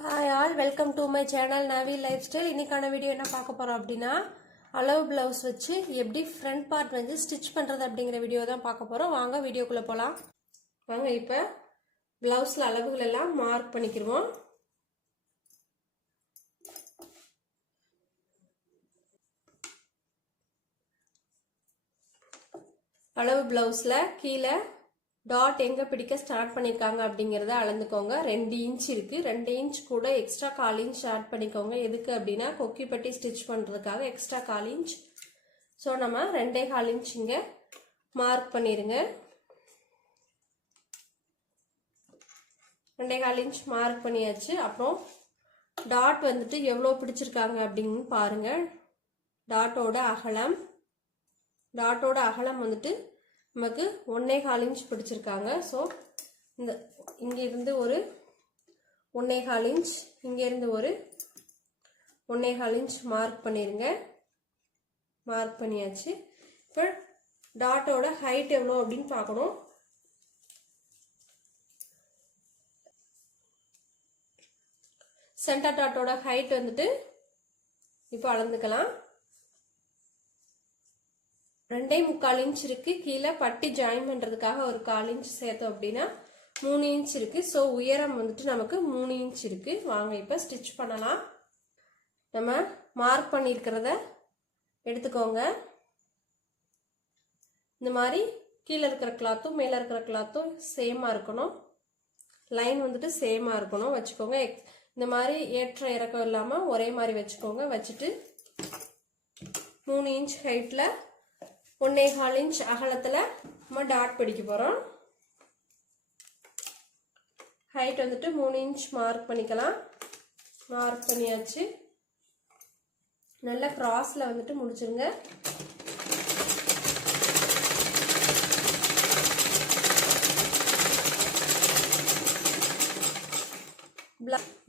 Hi all, welcome to my channel Navi Lifestyle. இன்னைக்கான video என்ன பார்க்க போறோம் அப்படினா அளவு ப்ளவுஸ் வச்சு எப்படி ஃப்ரண்ட் பார்ட் வந்து ஸ்டிட்ச் பண்றது அப்படிங்கற வீடியோ தான் பார்க்க போறோம். வாங்க வீடியோக்குள்ள போலாம். வாங்க இப்ப ப்ளவுஸ்ல அளவுகள் எல்லாம் மார்க் பண்ணிக்கிறோம். அளவு ப்ளவுஸ்ல கீழ டாட் எங்க பிடிக்க ஸ்டார்ட் பண்ணிருக்காங்க அப்படிங்கறத அளந்துக்கோங்க. 2 இன்ச் இருக்கு. 2 இன்ச் கூட எக்ஸ்ட்ரா 1/4 இன்ச் ஆட் பண்ணிக்கோங்க. எதுக்கு அப்படினா கொக்கி பட்டி ஸ்டிட்ச் பண்றதுக்காக எக்ஸ்ட்ரா 1/4 இன்ச். சோ நம்ம 2.25 இன்ச் இங்க மார்க் பண்ணிருங்க. 2.25 இன்ச் மார்க் பண்ணியாச்சு. அப்புறம் டாட் வந்துட்டு எவ்வளவு பிடிச்சிருக்காங்க அப்படின்னு பாருங்க. டாட்டோட அகலம் வந்துட்டு நமக்கு 1.25 இன்ச் பிடிச்சிருக்காங்க. ஸோ இந்த இங்க இருந்து ஒரு 1.25 இன்ச், இங்க இருந்து ஒரு 1.25 இன்ச் மார்க் பண்ணிருங்க. மார்க் பண்ணியாச்சு. இப்போ டாட்டோட ஹைட் எவ்வளோ அப்படின்னு பார்க்கணும். சென்டர் டாட்டோட ஹைட் வந்துட்டு இப்போ அளந்துக்கலாம். 2.25 இன்ச் இருக்கு. கீழே பட்டி ஜாயின் பண்றதுக்காக ஒரு 1/4 இன்ச் சேர்த்தோம் அப்படின்னா 3 இன்ச் இருக்கு. ஸோ உயரம் வந்துட்டு நமக்கு 3 இன்ச் இருக்கு. வாங்க இப்ப ஸ்டிச் பண்ணலாம். நம்ம மார்க் பண்ணிருக்கிறத எடுத்துக்கோங்க. இந்த மாதிரி கீழே இருக்கிற கிளாத்தும் மேல இருக்கிற கிளாத்தும் சேமா இருக்கணும். லைன் வந்துட்டு சேமா இருக்கணும் வச்சுக்கோங்க. இந்த மாதிரி ஏற்ற இறக்கம் இல்லாம ஒரே மாதிரி வச்சுக்கோங்க. வச்சுட்டு 3 இன்ச் ஹைட்ல 1.25 இன்ச் அகலத்துல நம்ம டாட் பிடிக்க போறோம். ஹைட் வந்துட்டு 3 இன்ச் மார்க் பண்ணிக்கலாம். மார்க் பண்ணியாச்சு. நல்லா கிராஸ்ல வந்துட்டு முடிச்சிருங்க.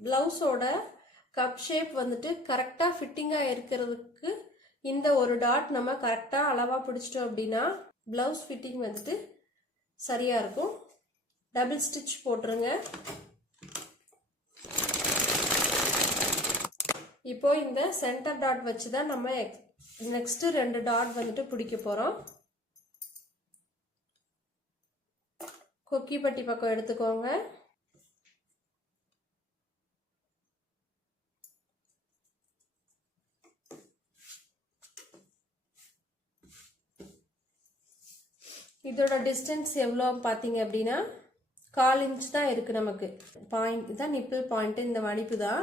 பிளவுஸோட கப் ஷேப் வந்துட்டு கரெக்டா ஃபிட்டிங்கா இருக்கிறதுக்கு இந்த ஒரு டாட் நம்ம கரெக்டா அளவா பிடிச்சிட்டோம் அப்படின்னா பிளவுஸ் ஃபிட்டிங் வந்துட்டு சரியா இருக்கும். டபுள் ஸ்டிச் போட்டுருங்க. இப்போ இந்த சென்டர் டாட் வச்சுதான் நம்ம நெக்ஸ்ட் 2 டாட் வந்துட்டு பிடிக்க போறோம். கொக்கி பட்டி பக்கம் எடுத்துக்கோங்க. இதோட டிஸ்டன்ஸ் எவ்வளோ பார்த்தீங்க அப்படின்னா 1/4 இன்ச் தான் இருக்கு. நமக்கு பாயிண்ட் இதான் நிப்பிள் பாயிண்ட். இந்த மடிப்பு தான்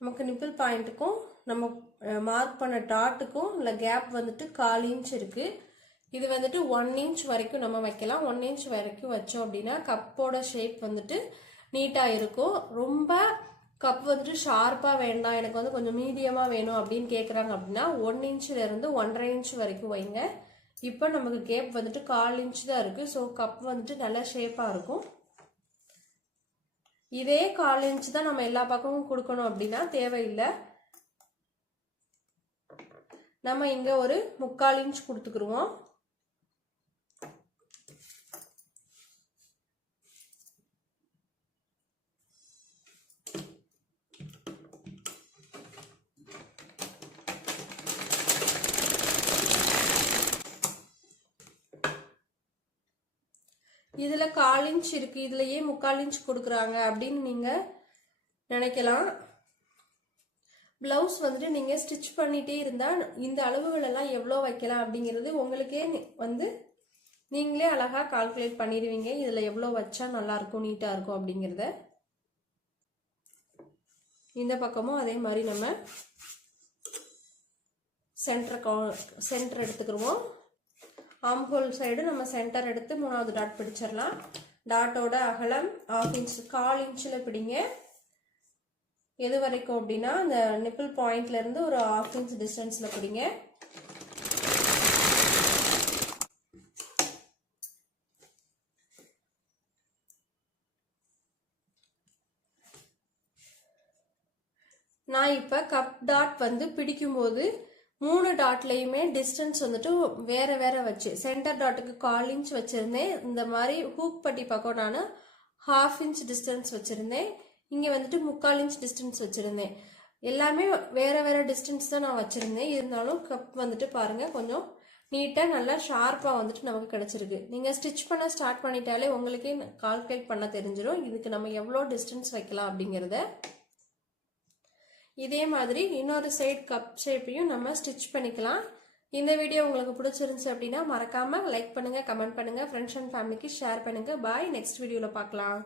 நமக்கு நிப்பிள் பாயிண்ட்டுக்கும் நம்ம மார்க் பண்ண டாட்டுக்கும் இல்லை கேப் வந்துட்டு 1/4 இன்ச் இருக்கு. இது வந்துட்டு 1 இன்ச் வரைக்கும் நம்ம வைக்கலாம். 1 இன்ச் வரைக்கும் வச்சோம் அப்படின்னா கப்போட ஷேப் வந்துட்டு நீட்டா இருக்கும். ரொம்ப கப் வந்துட்டு ஷார்ப்பா வேண்டாம், எனக்கு வந்து கொஞ்சம் மீடியமா வேணும் அப்படின்னு கேட்குறாங்க அப்படின்னா 1 இன்ச்ல இருந்து 1.5 இன்ச் வரைக்கும் வைங்க. இப்போ நமக்கு கேப் வந்துட்டு 1/4 இன்ச் தான் இருக்கு. ஸோ கப் வந்துட்டு நல்ல ஷேப்பா இருக்கும். இதே 1/4 இன்ச் தான் நம்ம எல்லா பக்கமும் கொடுக்கணும் அப்படின்னா தேவையில்லை. நம்ம இங்க ஒரு 3/4 இன்ச் கொடுத்துக்குருவோம். இதுல 1/4 இன்ச் இருக்கு, இதுலயே 3/4 இன்ச் கொடுக்குறாங்க அப்படின்னு நீங்க நினைக்கலாம். பிளவுஸ் வந்துட்டு நீங்க ஸ்டிச் பண்ணிட்டே இருந்தா இந்த அளவுகள் எல்லாம் எவ்வளவு வைக்கலாம் அப்படிங்கிறது உங்களுக்கே வந்து நீங்களே அழகா கால்குலேட் பண்ணிடுவீங்க. இதுல எவ்வளவு வச்சா நல்லா இருக்கும், நீட்டா இருக்கும் அப்படிங்கறத. இந்த பக்கமும் அதே மாதிரி நம்ம சென்டர் எடுத்துக்கிடுவோம். ஆம் ஹோல் சைடு நம்ம சென்டர் எடுத்து 3வது டாட் பிடிச்சிடலாம். டாட்டோட அகலம் 1/2 இன்ச், 1/4 இன்ச்ல பிடிங்க. எது வரைக்கும் அப்படின்னா இந்த நிப்பிள் பாயிண்ட்ல இருந்து ஒரு 1/2 இன்ச் டிஸ்டன்ஸ்ல பிடிங்க. நான் இப்ப கப் டாட் வந்து பிடிக்கும் போது 3 டாட்லயுமே டிஸ்டன்ஸ் வந்துட்டு வேற வேற வச்சு சென்டர் டாட்டுக்கு 1/4 இன்ச் வச்சிருந்தேன். இந்த மாதிரி ஹூக் பட்டி பக்கம் நான் 1/2 இன்ச் டிஸ்டன்ஸ் வச்சிருந்தேன். இங்கே வந்துட்டு 3/4 இன்ச் டிஸ்டன்ஸ் வச்சுருந்தேன். எல்லாமே வேற வேற டிஸ்டன்ஸ் தான் நான் வச்சுருந்தேன். இருந்தாலும் கப் வந்துட்டு பாருங்கள் கொஞ்சம் நீட்டாக நல்லா ஷார்ப்பாக வந்துட்டு நமக்கு கிடச்சிருக்கு. நீங்கள் ஸ்டிச் பண்ண ஸ்டார்ட் பண்ணிட்டாலே உங்களுக்கே கால்குலேட் பண்ண தெரிஞ்சிடும் இதுக்கு நம்ம எவ்வளோ டிஸ்டன்ஸ் வைக்கலாம் அப்படிங்கிறத. இதே மாதிரி இன்னொரு சைடு கப் ஷேப்பையும் நம்ம ஸ்டிச் பண்ணிக்கலாம். இந்த வீடியோ உங்களுக்கு பிடிச்சிருந்துச்சு அப்படின்னா மறக்காமல் லைக் பண்ணுங்கள், கமெண்ட் பண்ணுங்கள், ஃப்ரெண்ட்ஸ் அண்ட் ஃபேமிலிக்கு ஷேர் பண்ணுங்கள். பாய், நெக்ஸ்ட் வீடியோவில் பார்க்கலாம்.